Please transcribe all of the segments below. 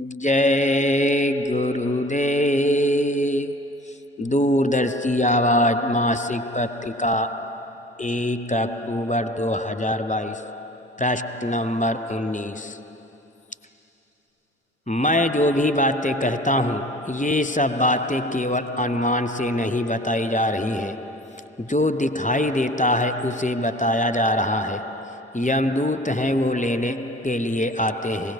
जय गुरुदेव। दूरदर्शी आवाज मासिक पत्रिका 1 अक्टूबर 2022, पृष्ठ नंबर 19। मैं जो भी बातें कहता हूँ ये सब बातें केवल अनुमान से नहीं बताई जा रही हैं। जो दिखाई देता है उसे बताया जा रहा है। यमदूत हैं, वो लेने के लिए आते हैं।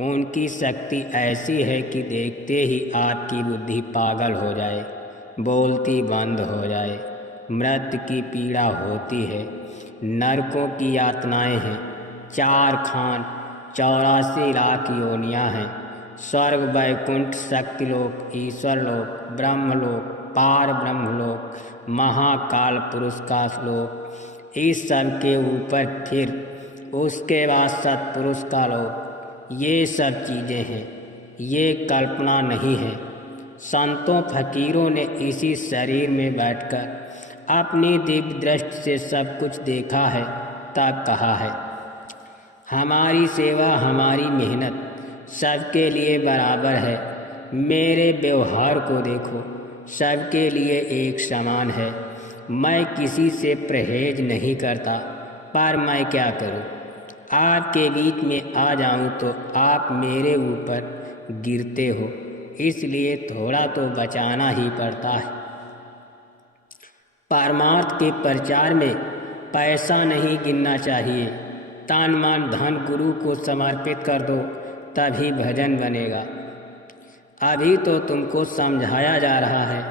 उनकी शक्ति ऐसी है कि देखते ही आपकी बुद्धि पागल हो जाए, बोलती बंद हो जाए। मृत्यु की पीड़ा होती है, नरकों की यातनाएं हैं, 4 खान 84 लाख योनियाँ हैं, स्वर्ग, वैकुंठ, शक्तिलोक, ईश्वरलोक, ब्रह्मलोक, पार ब्रह्मलोक, महाकाल पुरुष का लोक, इस सब के ऊपर फिर उसके बाद सत्पुरुष का लोक। ये सब चीज़ें हैं, ये कल्पना नहीं है। संतों फकीरों ने इसी शरीर में बैठकर अपनी दिव्य दृष्टि से सब कुछ देखा है, तब कहा है हमारी सेवा, हमारी मेहनत सबके लिए बराबर है। मेरे व्यवहार को देखो, सबके लिए एक समान है। मैं किसी से परहेज नहीं करता, पर मैं क्या करूं? आपके बीच में आ जाऊं तो आप मेरे ऊपर गिरते हो, इसलिए थोड़ा तो बचाना ही पड़ता है। परमार्थ के प्रचार में पैसा नहीं गिनना चाहिए। तन मन धन गुरु को समर्पित कर दो, तभी भजन बनेगा। अभी तो तुमको समझाया जा रहा है,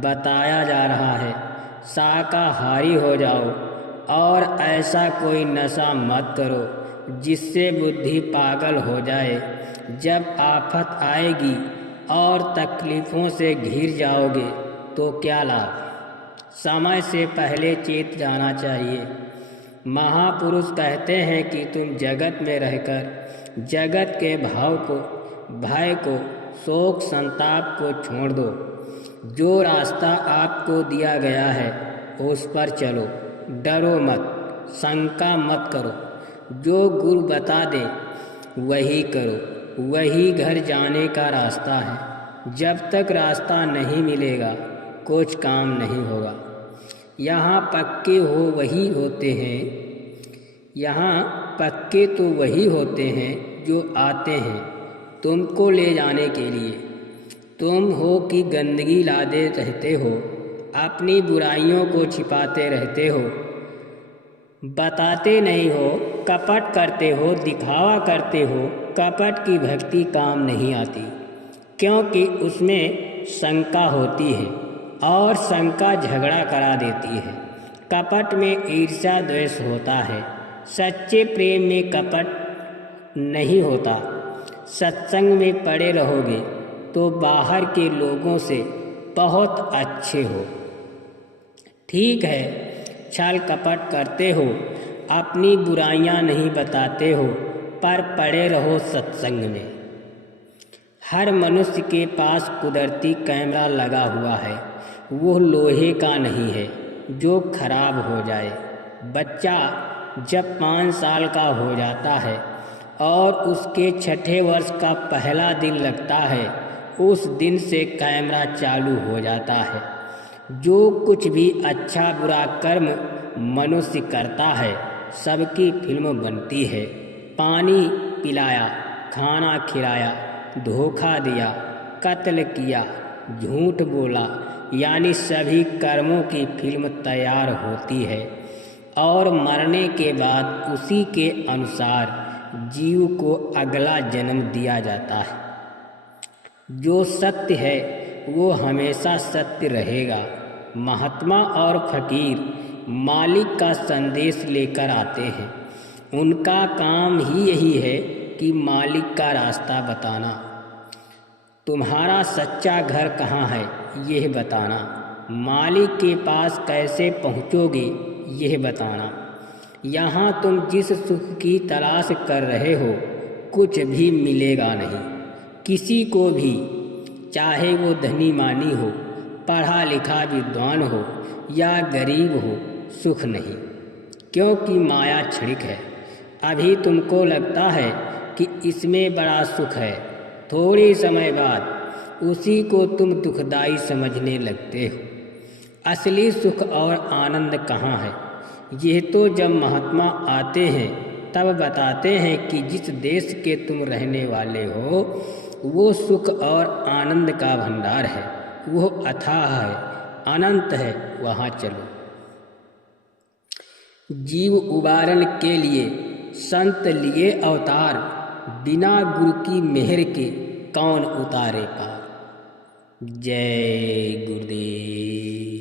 बताया जा रहा है, शाकाहारी हो जाओ और ऐसा कोई नशा मत करो जिससे बुद्धि पागल हो जाए। जब आफत आएगी और तकलीफ़ों से घिर जाओगे तो क्या लाभ? समय से पहले चेत जाना चाहिए। महापुरुष कहते हैं कि तुम जगत में रहकर जगत के भाव को, भय को, शोक संताप को छोड़ दो। जो रास्ता आपको दिया गया है उस पर चलो, डरो मत, शंका मत करो। जो गुरु बता दे वही करो, वही घर जाने का रास्ता है। जब तक रास्ता नहीं मिलेगा कुछ काम नहीं होगा। यहाँ पक्के हो वही होते हैं, यहाँ पक्के तो वही होते हैं जो आते हैं तुमको ले जाने के लिए। तुम हो कि गंदगी लादे रहते हो, अपनी बुराइयों को छिपाते रहते हो, बताते नहीं हो, कपट करते हो, दिखावा करते हो। कपट की भक्ति काम नहीं आती, क्योंकि उसमें शंका होती है और शंका झगड़ा करा देती है। कपट में ईर्ष्या द्वेष होता है, सच्चे प्रेम में कपट नहीं होता। सत्संग में पड़े रहोगे तो बाहर के लोगों से बहुत अच्छे हो। ठीक है, छल कपट करते हो, अपनी बुराइयां नहीं बताते हो, पर पड़े रहो सत्संग में। हर मनुष्य के पास कुदरती कैमरा लगा हुआ है, वो लोहे का नहीं है जो खराब हो जाए। बच्चा जब 5 साल का हो जाता है और उसके 6ठे वर्ष का पहला दिन लगता है, उस दिन से कैमरा चालू हो जाता है। जो कुछ भी अच्छा बुरा कर्म मनुष्य करता है सबकी फिल्म बनती है। पानी पिलाया, खाना खिलाया, धोखा दिया, कत्ल किया, झूठ बोला, यानी सभी कर्मों की फिल्म तैयार होती है और मरने के बाद उसी के अनुसार जीव को अगला जन्म दिया जाता है। जो सत्य है वो हमेशा सत्य रहेगा। महात्मा और फकीर मालिक का संदेश लेकर आते हैं। उनका काम ही यही है कि मालिक का रास्ता बताना। तुम्हारा सच्चा घर कहाँ है यह बताना, मालिक के पास कैसे पहुँचोगे यह बताना। यहाँ तुम जिस सुख की तलाश कर रहे हो कुछ भी मिलेगा नहीं। किसी को भी, चाहे वो धनी मानी हो, पढ़ा लिखा विद्वान हो या गरीब हो, सुख नहीं, क्योंकि माया क्षणिक है। अभी तुमको लगता है कि इसमें बड़ा सुख है, थोड़े समय बाद उसी को तुम दुखदाई समझने लगते हो। असली सुख और आनंद कहाँ है? यह तो जब महात्मा आते हैं तब बताते हैं कि जिस देश के तुम रहने वाले हो वो सुख और आनंद का भंडार है, वो अथाह है, अनंत है, वहाँ चलो। जीव उबारन के लिए संत लिए अवतार, बिना गुरु की मेहर के कौन उतारे पार। जय गुरुदेव।